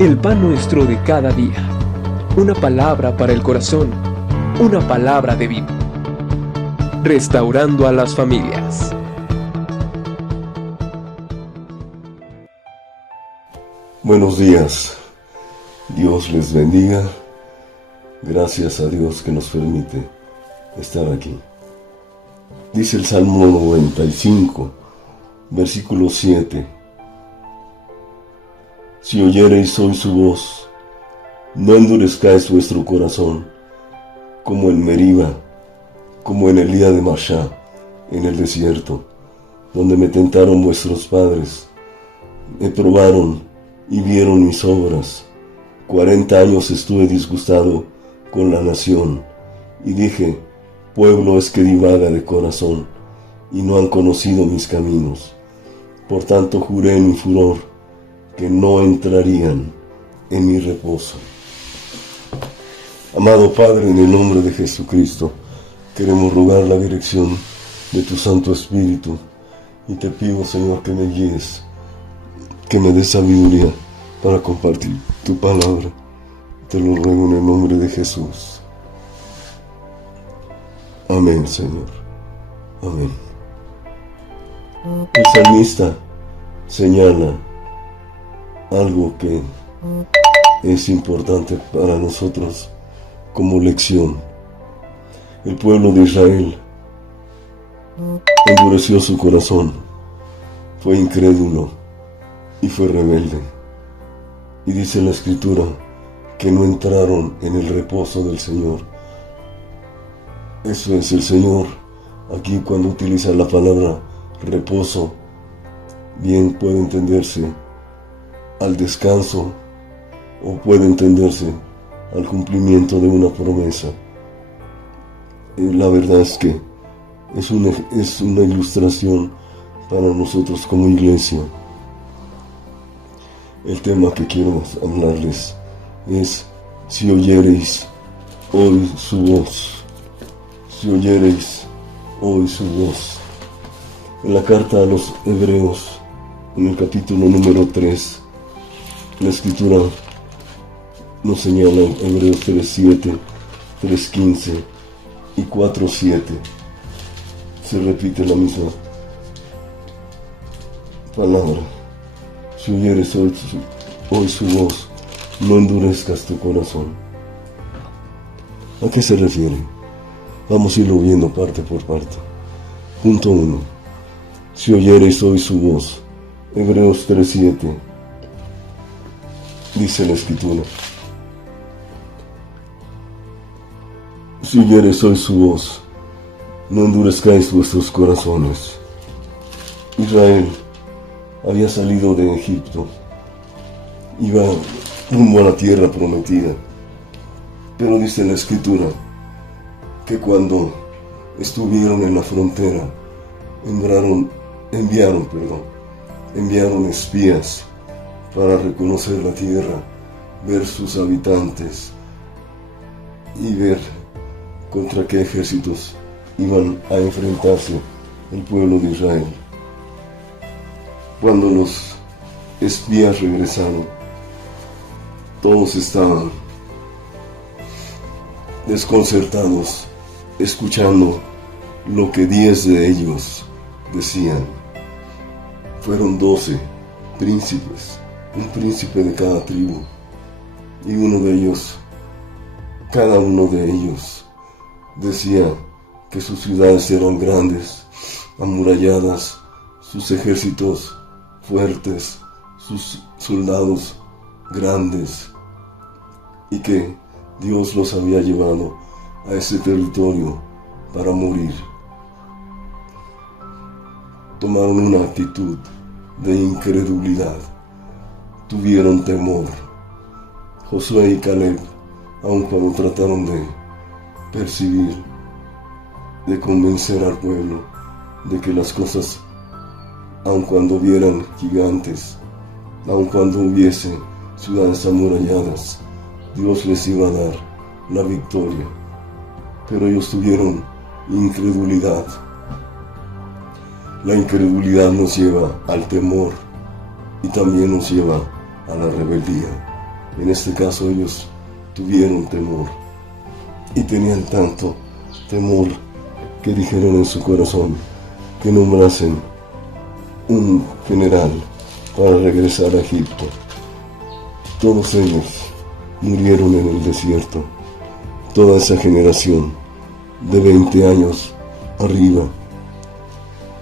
El pan nuestro de cada día. Una palabra para el corazón. Una palabra de vida. Restaurando a las familias. Buenos días. Dios les bendiga. Gracias a Dios que nos permite estar aquí. Dice el Salmo 95, versículo 7. Si oyereis hoy su voz, no endurezcáis vuestro corazón, como en Meriba, como en el día de Masá, en el desierto, donde me tentaron vuestros padres, me probaron y vieron mis obras. 40 años estuve disgustado con la nación, y dije, pueblo es que divaga de corazón, y no han conocido mis caminos. Por tanto juré en mi furor, que no entrarían en mi reposo. Amado Padre, en el nombre de Jesucristo, queremos rogar la dirección de tu Santo Espíritu, y te pido, Señor, que me guíes, que me des sabiduría para compartir tu palabra. Te lo ruego en el nombre de Jesús. Amén, Señor. Amén. El salmista señala algo que es importante para nosotros como lección. El pueblo de Israel endureció su corazón, fue incrédulo y fue rebelde. Y dice la Escritura que no entraron en el reposo del Señor. Eso es el Señor. Aquí cuando utiliza la palabra reposo, bien puede entenderse al descanso o puede entenderse al cumplimiento de una promesa. La verdad es que es una ilustración para nosotros como iglesia. El tema que quiero hablarles es: si oyereis hoy su voz. Si oyereis hoy su voz. En la carta a los Hebreos, en el capítulo número 3, la Escritura nos señala en Hebreos 3:7, 3:15 y 4:7. Se repite la misma palabra. Si oyeres hoy su voz, no endurezcas tu corazón. ¿A qué se refiere? Vamos a irlo viendo parte por parte. Punto 1. Si oyeres hoy su voz. Hebreos 3:7. Dice la Escritura: si oyeres hoy su voz, no endurezcáis vuestros corazones. Israel había salido de Egipto, iba rumbo a la tierra prometida, pero dice la Escritura que cuando estuvieron en la frontera, enviaron espías para reconocer la tierra, ver sus habitantes y ver contra qué ejércitos iban a enfrentarse el pueblo de Israel. Cuando los espías regresaron, todos estaban desconcertados, escuchando lo que 10 de ellos decían. Fueron 12 príncipes, un príncipe de cada tribu, y cada uno de ellos decía que sus ciudades eran grandes, amuralladas, sus ejércitos fuertes, sus soldados grandes, y que Dios los había llevado a ese territorio para morir. Tomaron una actitud de incredulidad, tuvieron temor. Josué y Caleb, aun cuando trataron de percibir, de convencer al pueblo de que las cosas, aun cuando hubieran gigantes, aun cuando hubiese ciudades amuralladas, Dios les iba a dar la victoria. Pero ellos tuvieron incredulidad. La incredulidad nos lleva al temor y también nos lleva a la rebeldía. En este caso ellos tuvieron temor y tenían tanto temor que dijeron en su corazón que nombrasen un general para regresar a Egipto. Todos ellos murieron en el desierto. Toda esa generación de 20 años arriba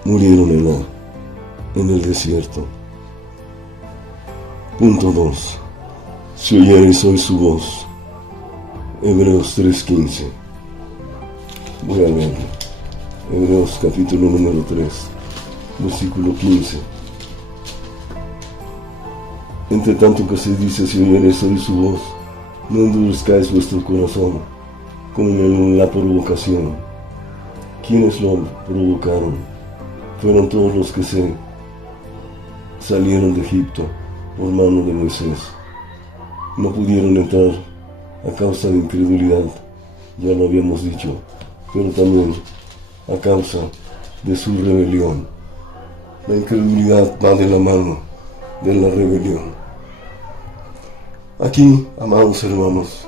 murieron en el desierto. Punto 2. Si oyereis hoy su voz. Hebreos 3:15. Voy a leerlo. Hebreos capítulo número 3, versículo 15. Entre tanto que se dice, si oyereis hoy su voz, no endurezcáis vuestro corazón, como en la provocación. ¿Quiénes lo provocaron? Fueron todos los que salieron de Egipto por mano de Moisés. No pudieron entrar a causa de incredulidad, ya lo habíamos dicho, pero también a causa de su rebelión. La incredulidad va de la mano de la rebelión. Aquí, amados hermanos,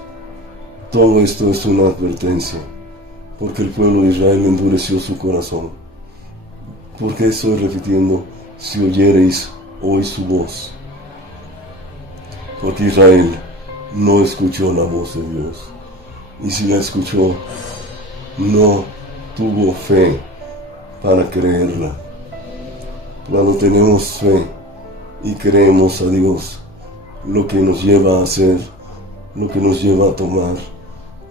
todo esto es una advertencia, porque el pueblo de Israel endureció su corazón. ¿Por qué estoy repitiendo, si oyereis hoy su voz? Porque Israel no escuchó la voz de Dios, y si la escuchó, no tuvo fe para creerla. Cuando tenemos fe y creemos a Dios, lo que nos lleva a hacer, lo que nos lleva a tomar,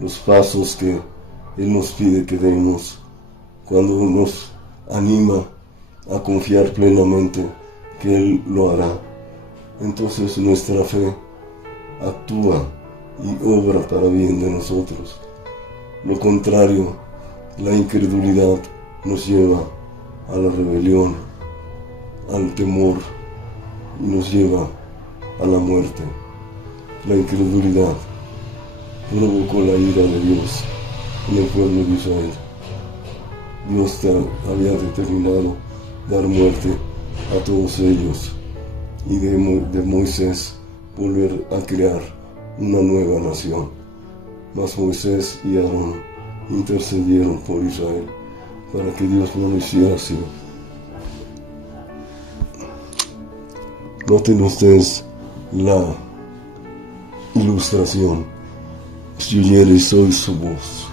los pasos que Él nos pide que demos, cuando nos anima a confiar plenamente que Él lo hará, entonces nuestra fe actúa y obra para bien de nosotros. Lo contrario, la incredulidad nos lleva a la rebelión, al temor y nos lleva a la muerte. La incredulidad provocó la ira de Dios en el pueblo de Israel. Dios había determinado dar muerte a todos ellos y de Moisés volver a crear una nueva nación. Mas Moisés y Aarón intercedieron por Israel para que Dios no lo hiciera así. Noten ustedes la ilustración. Si oyereis hoy su voz.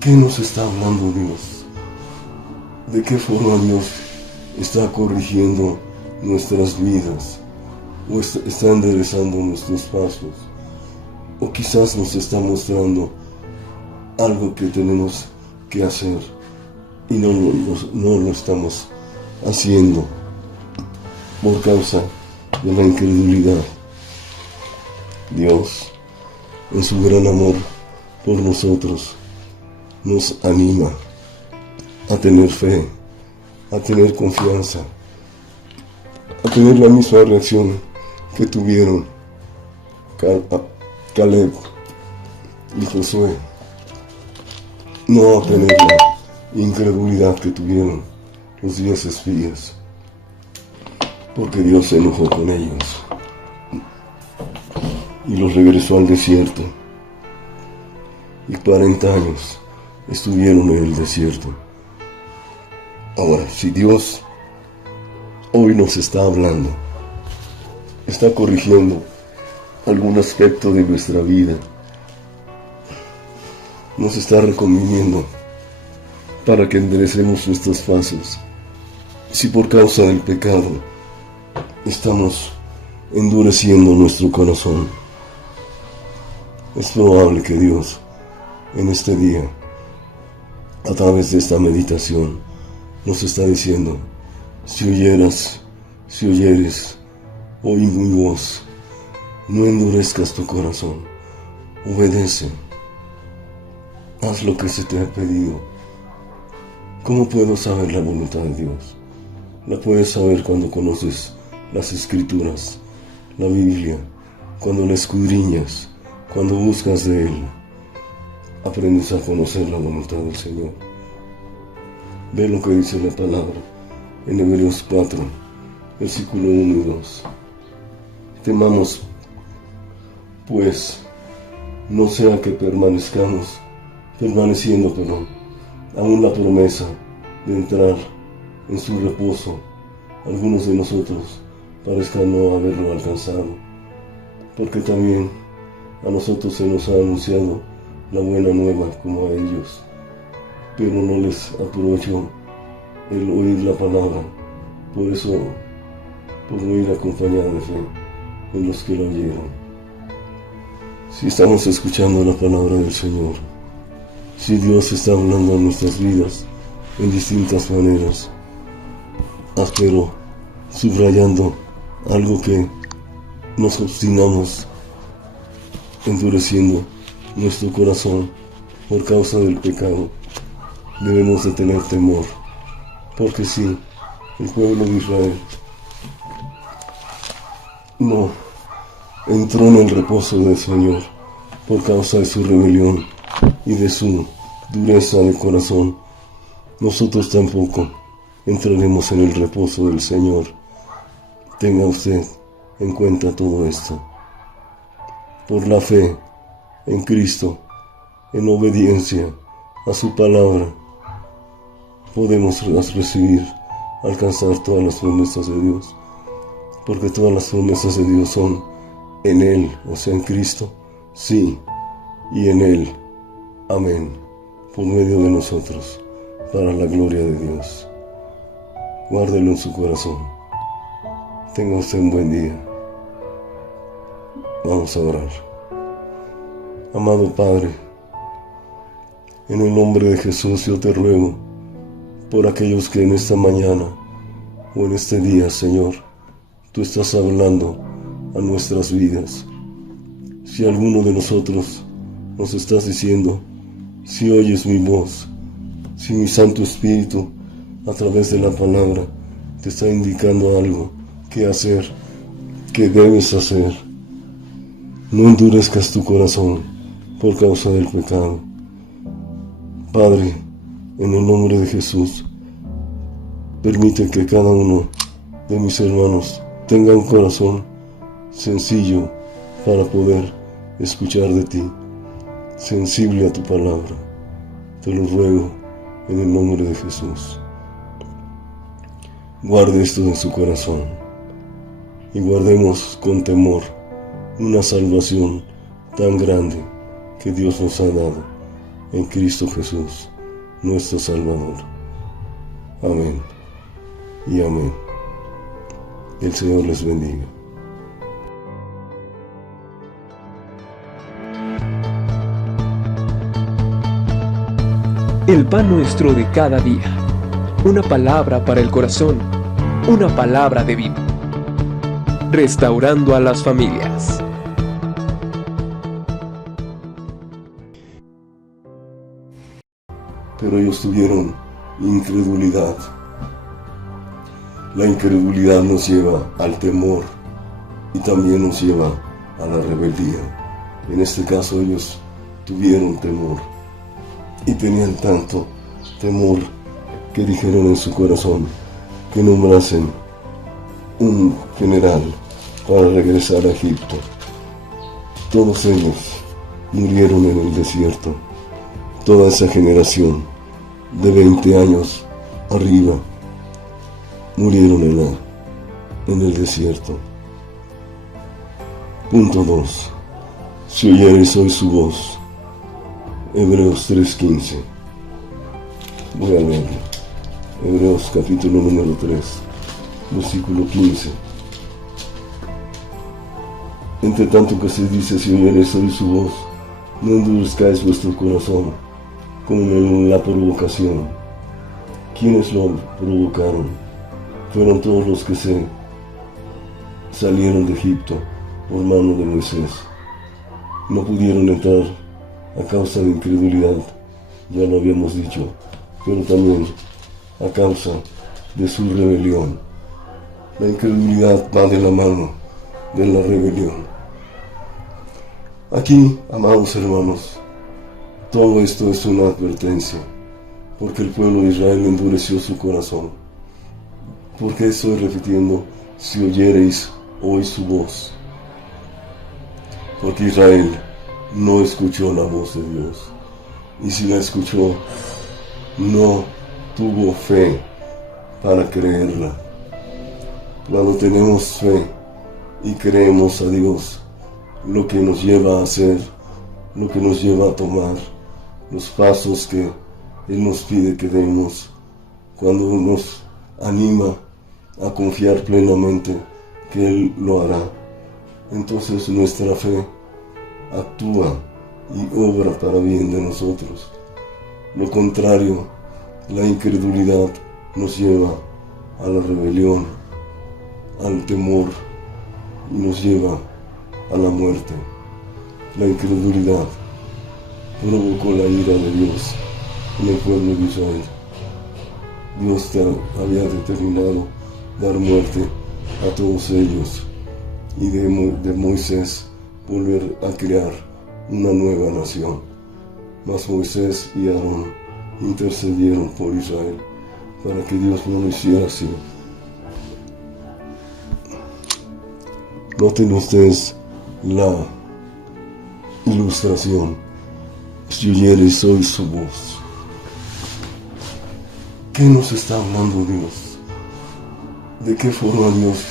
¿Qué nos está hablando Dios? ¿De qué forma Dios está corrigiendo nuestras vidas? ¿O está enderezando nuestros pasos? ¿O quizás nos está mostrando algo que tenemos que hacer y no lo estamos haciendo por causa de la incredulidad? Dios, en su gran amor por nosotros, nos anima a tener fe, a tener confianza, a tener la misma reacción que tuvieron Caleb y Josué, no a tener la incredulidad que tuvieron los 10 espías, porque Dios se enojó con ellos y los regresó al desierto, y 40 años estuvieron en el desierto. Ahora, si Dios hoy nos está hablando, está corrigiendo algún aspecto de nuestra vida, nos está recomendando para que enderecemos nuestros pasos, si por causa del pecado estamos endureciendo nuestro corazón, es probable que Dios en este día, a través de esta meditación, nos está diciendo: si oyeres hoy mi voz, no endurezcas tu corazón, obedece, haz lo que se te ha pedido. ¿Cómo puedo saber la voluntad de Dios? La puedes saber cuando conoces las Escrituras, la Biblia, cuando la escudriñas, cuando buscas de Él, aprendes a conocer la voluntad del Señor. Ve lo que dice la palabra en Hebreos 4, versículo 1 y 2. Temamos, pues, no sea que permaneciendo, aún la promesa de entrar en su reposo, algunos de nosotros parezcan no haberlo alcanzado, porque también a nosotros se nos ha anunciado la buena nueva como a ellos, pero no les aprovechó el oír la palabra, por eso, por no ir acompañada de fe en los que la oyeron. Si estamos escuchando la palabra del Señor, si Dios está hablando a nuestras vidas en distintas maneras, pero subrayando algo que nos obstinamos endureciendo nuestro corazón por causa del pecado, debemos de tener temor, porque si el pueblo de Israel no entró en el reposo del Señor por causa de su rebelión y de su dureza de corazón, nosotros tampoco entraremos en el reposo del Señor. Tenga usted en cuenta todo esto. Por la fe en Cristo, en obediencia a su palabra, podemos recibir, alcanzar todas las promesas de Dios, porque todas las promesas de Dios son en Él, o sea, en Cristo, sí, y en Él, amén, por medio de nosotros, para la gloria de Dios. Guárdelo en su corazón. Tenga usted un buen día. Vamos a orar. Amado Padre, en el nombre de Jesús yo te ruego por aquellos que en esta mañana o en este día, Señor, tú estás hablando a nuestras vidas. Si alguno de nosotros nos estás diciendo, si oyes mi voz, si mi Santo Espíritu a través de la palabra te está indicando algo que hacer, que debes hacer, no endurezcas tu corazón por causa del pecado. Padre, en el nombre de Jesús, permite que cada uno de mis hermanos tenga un corazón sencillo para poder escuchar de ti, sensible a tu palabra. Te lo ruego en el nombre de Jesús. Guarde esto en su corazón y guardemos con temor una salvación tan grande que Dios nos ha dado en Cristo Jesús, nuestro Salvador. Amén y amén. El Señor les bendiga. El pan nuestro de cada día. Una palabra para el corazón. Una palabra de vida. Restaurando a las familias. Pero ellos tuvieron incredulidad. La incredulidad nos lleva al temor y también nos lleva a la rebeldía. En este caso ellos tuvieron temor y tenían tanto temor que dijeron en su corazón que nombrasen un general para regresar a Egipto. Todos ellos murieron en el desierto. Toda esa generación de 20 años arriba murieron en el desierto. Punto 2. Si oyeres hoy su voz. Hebreos 3:15. Voy a leerlo. Hebreos capítulo número 3, versículo 15. Entre tanto que se dice, si oyeres hoy su voz, no endurezcáis vuestro corazón, como en la provocación. ¿Quiénes lo provocaron? Fueron todos los que se salieron de Egipto por mano de Moisés. No pudieron entrar a causa de incredulidad, ya lo habíamos dicho, pero también a causa de su rebelión. La incredulidad va de la mano de la rebelión. Aquí, amados hermanos, todo esto es una advertencia, porque el pueblo de Israel endureció su corazón. ¿Por qué estoy repitiendo, si oyereis hoy su voz? porque Israel no escuchó la voz de Dios, y si la escuchó, no tuvo fe para creerla. Cuando tenemos fe y creemos a Dios, lo que nos lleva a hacer, lo que nos lleva a tomar, los pasos que Él nos pide que demos, cuando nos anima a confiar plenamente que Él lo hará, entonces nuestra fe actúa y obra para bien de nosotros. Lo contrario, la incredulidad nos lleva a la rebelión, al temor y nos lleva a la muerte. La incredulidad provocó la ira de Dios en el pueblo de Israel. Dios había determinado dar muerte a todos ellos y de Moisés volver a crear una nueva nación. Mas Moisés y Aarón intercedieron por Israel para que Dios no lo hiciera así. Noten ustedes la ilustración. Si oyeres hoy su voz. ¿Qué nos está hablando Dios? ¿De qué forma Dios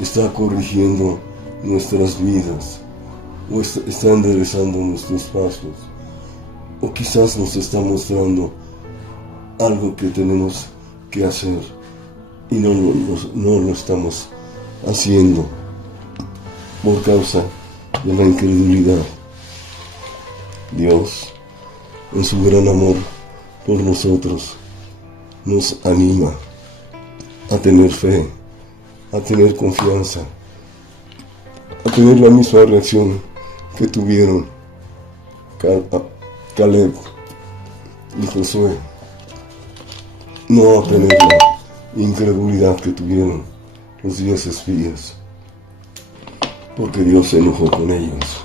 está corrigiendo nuestras vidas? ¿O está enderezando nuestros pasos? ¿O quizás nos está mostrando algo que tenemos que hacer y no lo estamos haciendo por causa de la incredulidad? Dios, en su gran amor por nosotros, nos anima a tener fe, a tener confianza, a tener la misma reacción que tuvieron Caleb y Josué, no a tener la incredulidad que tuvieron los 10 espías, porque Dios se enojó con ellos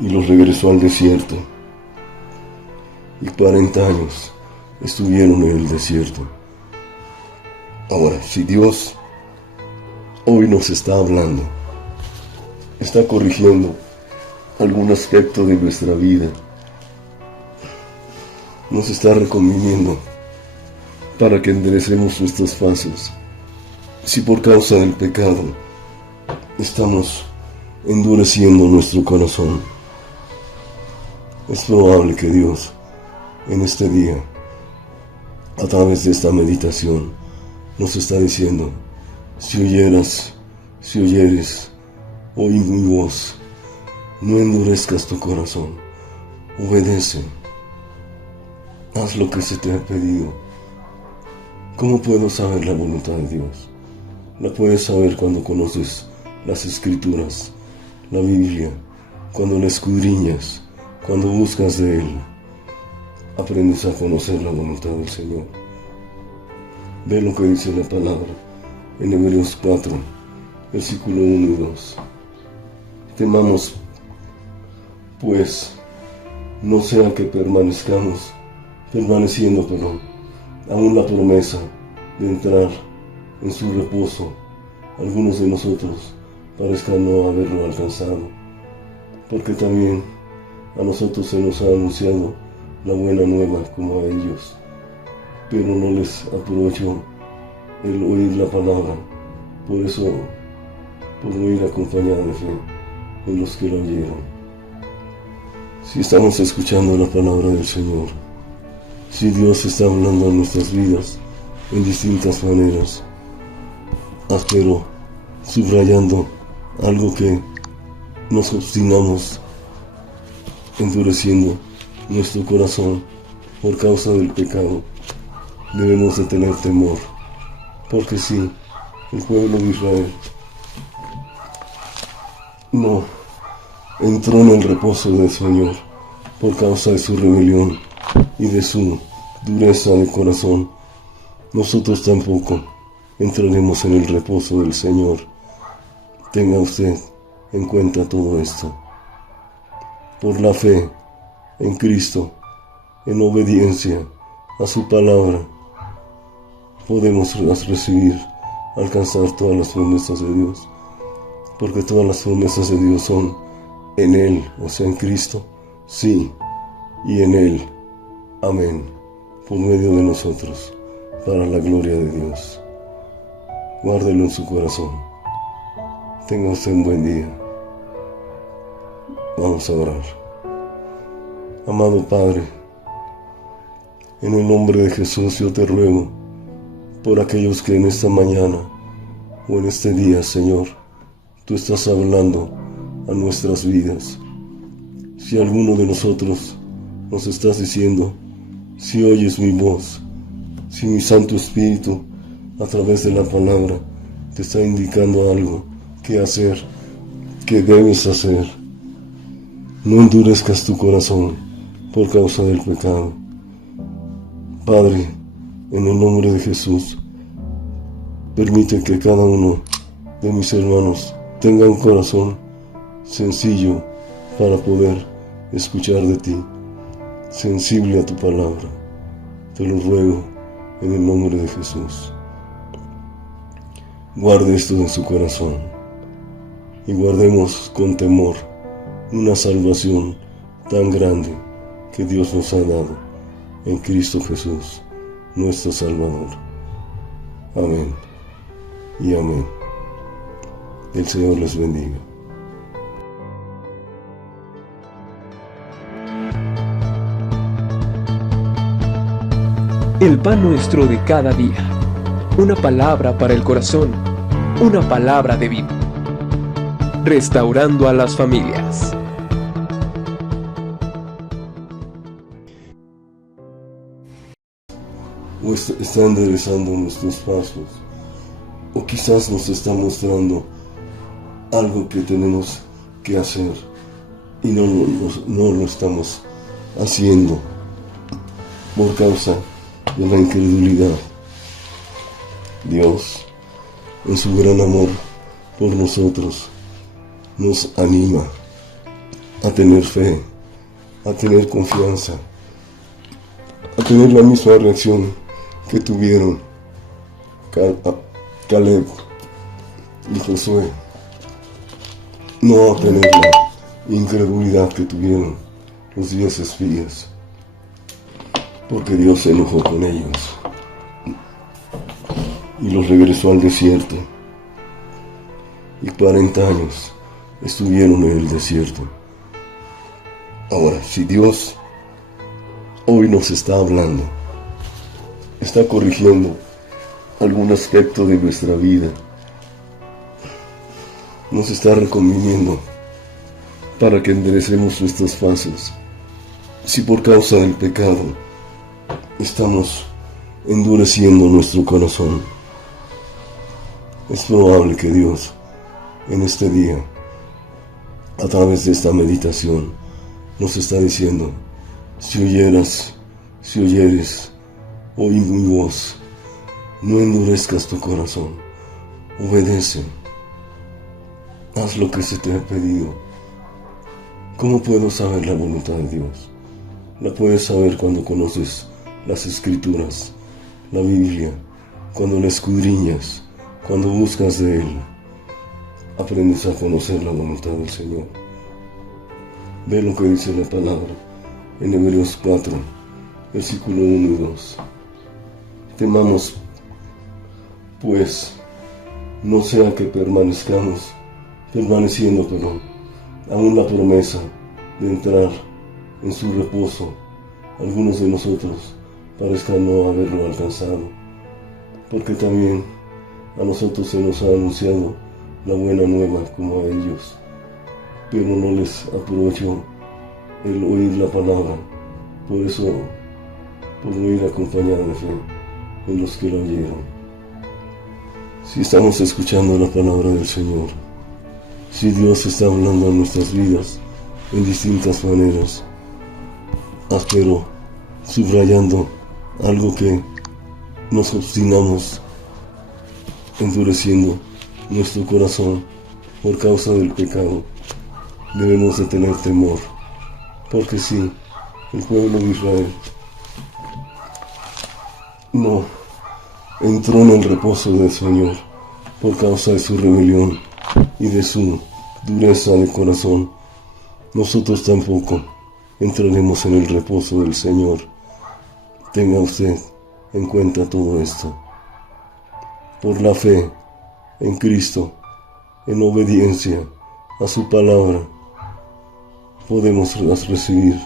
y los regresó al desierto, y 40 años estuvieron en el desierto. Ahora, si Dios hoy nos está hablando, está corrigiendo algún aspecto de nuestra vida, nos está recomendando para que enderecemos nuestros pasos, si por causa del pecado estamos endureciendo nuestro corazón, es probable que Dios en este día, a través de esta meditación, nos está diciendo: si oyeres hoy mi voz, no endurezcas tu corazón, obedece, haz lo que se te ha pedido. ¿Cómo puedo saber la voluntad de Dios? La puedes saber cuando conoces las Escrituras, la Biblia, cuando la escudriñas, cuando buscas de Él, aprendes a conocer la voluntad del Señor. Ve lo que dice la palabra en Hebreos 4, versículo 1 y 2. Temamos, pues, no sea que permaneciendo, aún la promesa de entrar en su reposo, algunos de nosotros parezcan no haberlo alcanzado, porque también a nosotros se nos ha anunciado la buena nueva como a ellos, pero no les aprovechó el oír la palabra, por eso, por no ir acompañada de fe en los que la oyeron. Si estamos escuchando la palabra del Señor, si Dios está hablando en nuestras vidas en distintas maneras, pero subrayando algo que nos obstinamos endureciendo nuestro corazón por causa del pecado, debemos de tener temor, porque si el pueblo de Israel no entró en el reposo del Señor por causa de su rebelión y de su dureza de corazón, nosotros tampoco entraremos en el reposo del Señor. Tenga usted en cuenta todo esto. Por la fe en Cristo, en obediencia a su palabra, podemos recibir, alcanzar todas las promesas de Dios. porque todas las promesas de Dios son en Él, o sea, en Cristo, sí, y en Él, amén, por medio de nosotros, para la gloria de Dios. Guárdelo en su corazón. Tenga usted un buen día. Vamos a orar. Amado Padre, en el nombre de Jesús yo te ruego por aquellos que en esta mañana o en este día, Señor, tú estás hablando a nuestras vidas. Si alguno de nosotros nos estás diciendo, si oyes mi voz, si mi Santo Espíritu a través de la palabra te está indicando algo que hacer, que debes hacer, no endurezcas tu corazón por causa del pecado. Padre, en el nombre de Jesús, permite que cada uno de mis hermanos tenga un corazón sencillo para poder escuchar de ti, sensible a tu palabra. Te lo ruego en el nombre de Jesús. Guarde esto en su corazón y guardemos con temor una salvación tan grande que Dios nos ha dado en Cristo Jesús, nuestro Salvador. Amén y amén. El Señor les bendiga. El pan nuestro de cada día. Una palabra para el corazón. Una palabra de vida. Restaurando a las familias. O está enderezando nuestros pasos, o quizás nos está mostrando algo que tenemos que hacer y no lo estamos haciendo por causa de la incredulidad. Dios, en su gran amor por nosotros, nos anima a tener fe, a tener confianza, a tener la misma reacción que tuvieron Caleb y Josué, no a tener la incredulidad que tuvieron los 10 espías, porque Dios se enojó con ellos y los regresó al desierto, y 40 años estuvieron en el desierto. Ahora, si Dios hoy nos está hablando, está corrigiendo algún aspecto de nuestra vida, nos está reconviniendo para que enderecemos nuestros pasos. Si por causa del pecado estamos endureciendo nuestro corazón, es probable que Dios en este día, a través de esta meditación, nos está diciendo: si oyeres, oí mi voz, no endurezcas tu corazón, obedece, haz lo que se te ha pedido. ¿Cómo puedo saber la voluntad de Dios? La puedes saber cuando conoces las Escrituras, la Biblia, cuando la escudriñas, cuando buscas de Él, aprendes a conocer la voluntad del Señor. Ve lo que dice la palabra en Hebreos 4, versículo 1 y 2. Temamos, pues, no sea que permaneciendo, aún la promesa de entrar en su reposo, algunos de nosotros parezcan no haberlo alcanzado, porque también a nosotros se nos ha anunciado la buena nueva como a ellos, pero no les aprovechó el oír la palabra, por eso, por no ir acompañada de fe en los que la oyeron. Si estamos escuchando la palabra del Señor, si Dios está hablando a nuestras vidas en distintas maneras, pero subrayando algo que nos obstinamos endureciendo nuestro corazón por causa del pecado, debemos de tener temor, porque sí, el pueblo de Israel no entró en el reposo del Señor por causa de su rebelión y de su dureza de corazón, nosotros tampoco entraremos en el reposo del Señor. Tenga usted en cuenta todo esto. Por la fe en Cristo, en obediencia a su palabra, podemos recibir,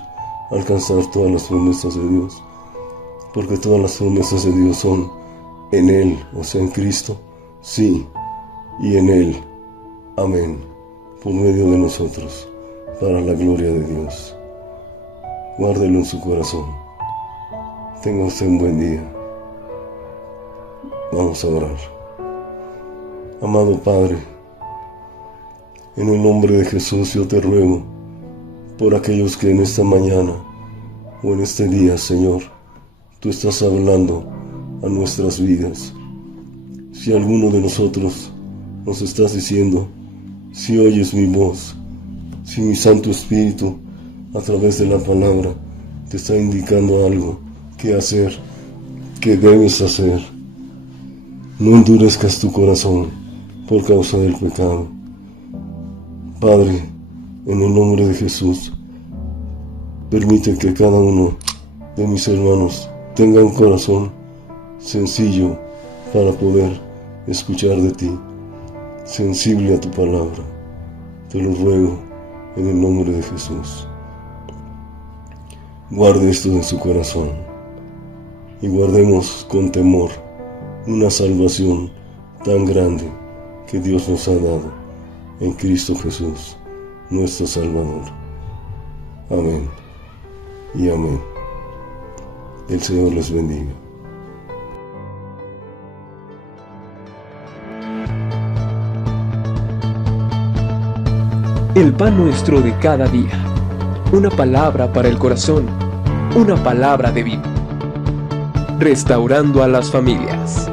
alcanzar todas las promesas de Dios, porque todas las promesas de Dios son en Él, o sea, en Cristo, sí, y en Él, amén, por medio de nosotros, para la gloria de Dios. Guárdelo en su corazón. Tenga usted un buen día. Vamos a orar. Amado Padre, en el nombre de Jesús yo te ruego por aquellos que en esta mañana o en este día, Señor, tú estás hablando a nuestras vidas. Si alguno de nosotros nos estás diciendo, si oyes mi voz, si mi Santo Espíritu a través de la palabra te está indicando algo que hacer, que debes hacer, no endurezcas tu corazón por causa del pecado. Padre, en el nombre de Jesús, permite que cada uno de mis hermanos tenga un corazón sencillo para poder escuchar de ti, sensible a tu palabra. Te lo ruego en el nombre de Jesús. Guarde esto en su corazón y guardemos con temor una salvación tan grande que Dios nos ha dado en Cristo Jesús, nuestro Salvador. Amén y amén. El Señor les bendiga. El pan nuestro de cada día. Una palabra para el corazón. Una palabra de vida. Restaurando a las familias.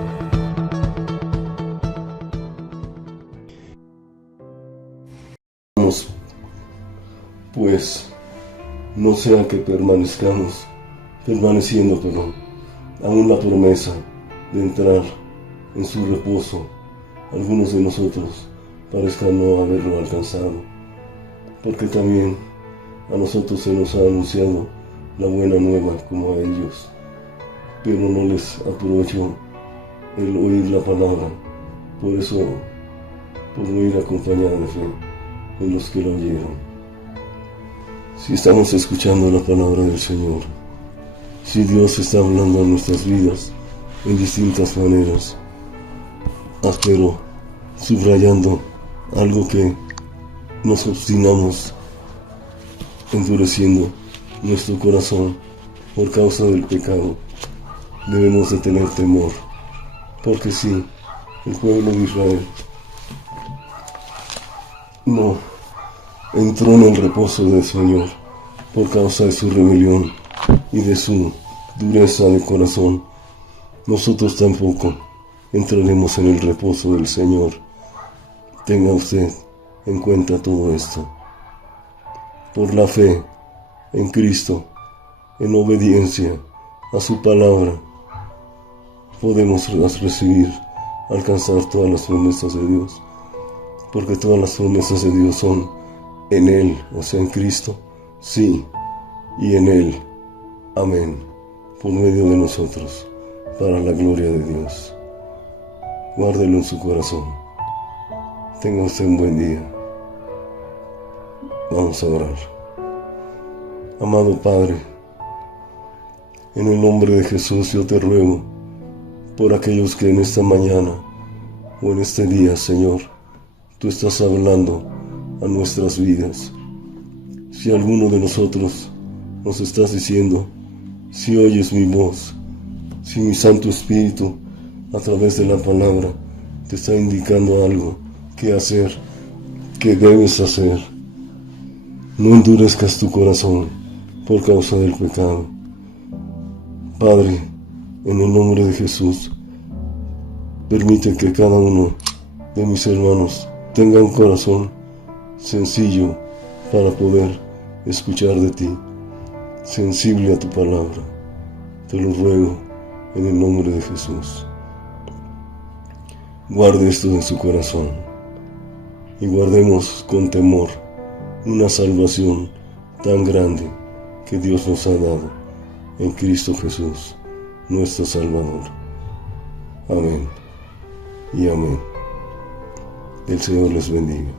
Pues no sea que permaneciendo, aún la promesa de entrar en su reposo, algunos de nosotros parezcan no haberlo alcanzado, porque también a nosotros se nos ha anunciado la buena nueva como a ellos, pero no les aprovechó el oír la palabra, por eso, por no ir acompañada de fe en los que la oyeron. Si estamos escuchando la palabra del Señor, si Dios está hablando a nuestras vidas en distintas maneras, pero subrayando algo que nos obstinamos endureciendo nuestro corazón por causa del pecado, debemos de tener temor, porque si el pueblo de Israel no entró en el reposo del Señor por causa de su rebelión y de su dureza de corazón, nosotros tampoco entraremos en el reposo del Señor. Tenga usted en cuenta todo esto. Por la fe en Cristo, en obediencia a su palabra, podemos recibir, alcanzar todas las promesas de Dios, porque todas las promesas de Dios son en Él, o sea, en Cristo, sí, y en Él, amén, por medio de nosotros, para la gloria de Dios. Guárdelo en su corazón. Tenga usted un buen día. Vamos a orar. Amado Padre, en el nombre de Jesús yo te ruego por aquellos que en esta mañana o en este día, Señor, tú estás hablando a nuestras vidas. Si alguno de nosotros nos estás diciendo, si oyes mi voz, si mi Santo Espíritu a través de la palabra te está indicando algo que hacer, que debes hacer, no endurezcas tu corazón por causa del pecado. Padre, en el nombre de Jesús, permite que cada uno de mis hermanos tenga un corazón sencillo para poder escuchar de ti, sensible a tu palabra. Te lo ruego en el nombre de Jesús. Guarde esto en su corazón y guardemos con temor una salvación tan grande que Dios nos ha dado en Cristo Jesús, nuestro Salvador. Amén y amén. El Señor les bendiga.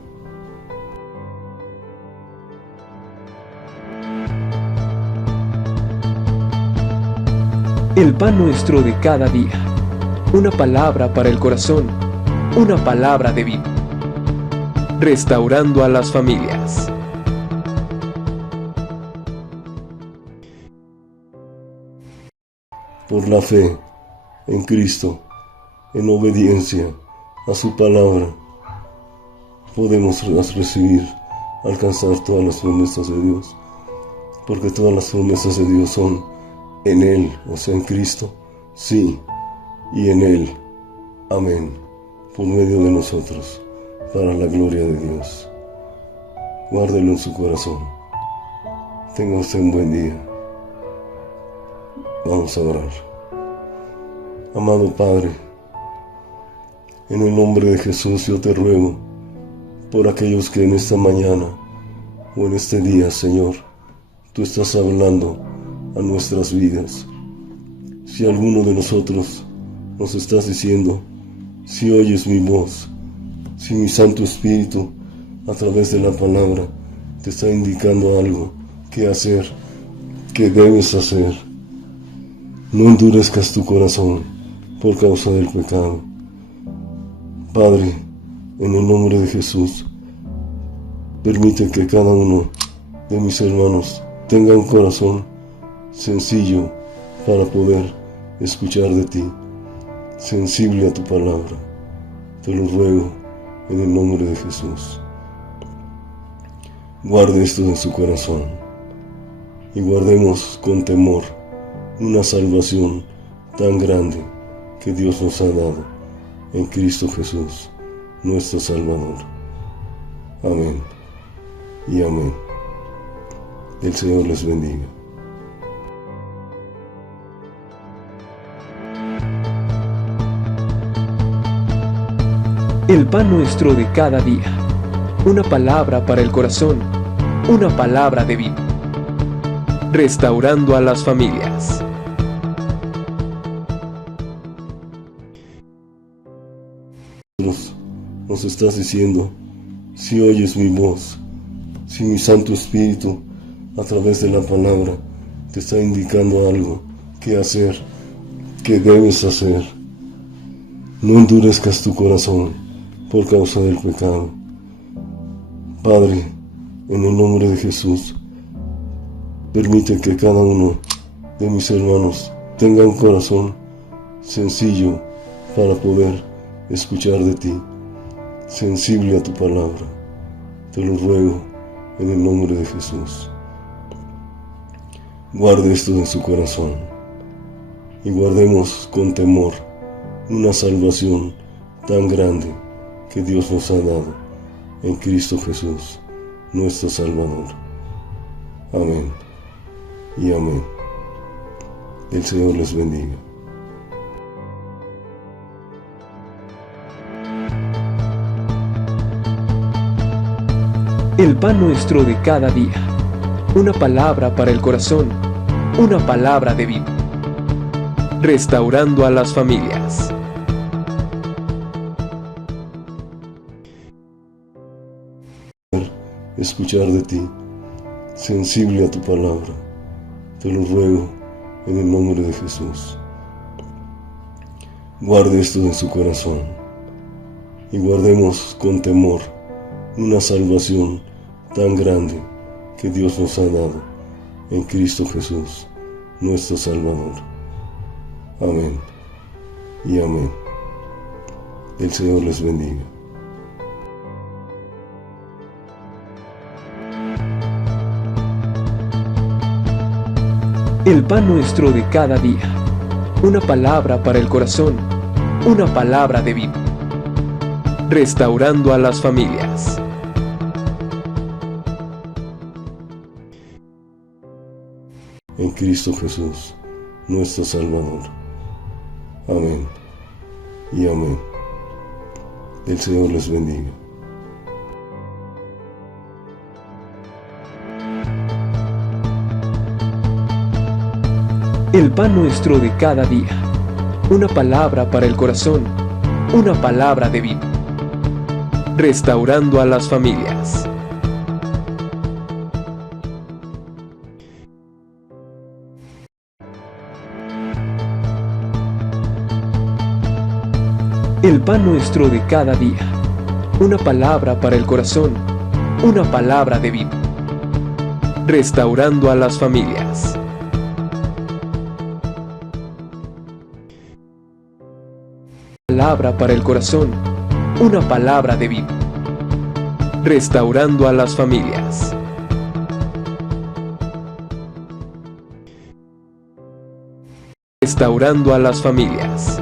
El pan nuestro de cada día. Una palabra para el corazón. Una palabra de vida. Restaurando a las familias. Por la fe en Cristo, en obediencia a su palabra, podemos recibir, alcanzar todas las promesas de Dios, porque todas las promesas de Dios son en Él, o sea, en Cristo, sí, y en Él, amén, por medio de nosotros, para la gloria de Dios. Guárdelo en su corazón. Tenga usted un buen día. Vamos a orar. Amado Padre, en el nombre de Jesús yo te ruego por aquellos que en esta mañana o en este día, Señor, tú estás hablando a nuestras vidas. Si alguno de nosotros nos estás diciendo, si oyes mi voz, si mi Santo Espíritu a través de la palabra te está indicando algo que hacer, que debes hacer, no endurezcas tu corazón por causa del pecado. Padre, en el nombre de Jesús, permite que cada uno de mis hermanos tenga un corazón sencillo para poder escuchar de ti, sensible a tu palabra. Te lo ruego en el nombre de Jesús. Guarde esto en su corazón y guardemos con temor una salvación tan grande que Dios nos ha dado en Cristo Jesús, nuestro Salvador. Amén y amén. El Señor les bendiga. El pan nuestro de cada día. Una palabra para el corazón. Una palabra de vida. Restaurando a las familias. Nos estás diciendo, si oyes mi voz, si mi Santo Espíritu a través de la palabra te está indicando algo que hacer, que debes hacer, no endurezcas tu corazón por causa del pecado. Padre, en el nombre de Jesús, permite que cada uno de mis hermanos tenga un corazón sencillo para poder escuchar de ti, sensible a tu palabra. Te lo ruego en el nombre de Jesús. Guarde esto en su corazón y guardemos con temor una salvación tan grande que Dios nos ha dado en Cristo Jesús, nuestro Salvador. Amén y amén. El Señor les bendiga. El pan nuestro de cada día. Una palabra para el corazón. Una palabra de vida. Restaurando a las familias. Escuchar de ti, sensible a tu palabra. Te lo ruego en el nombre de Jesús. Guarde esto en su corazón y guardemos con temor una salvación tan grande que Dios nos ha dado en Cristo Jesús, nuestro Salvador. Amén y amén. El Señor les bendiga. El pan nuestro de cada día. Una palabra para el corazón. Una palabra de vida. Restaurando a las familias. En Cristo Jesús, nuestro Salvador. Amén y amén. El Señor les bendiga. El pan nuestro de cada día. Una palabra para el corazón. Una palabra de vida. Restaurando a las familias. El pan nuestro de cada día. Una palabra para el corazón. Una palabra de vida. Restaurando a las familias. Palabra para el corazón. Una palabra de vida. Restaurando a las familias. Restaurando a las familias.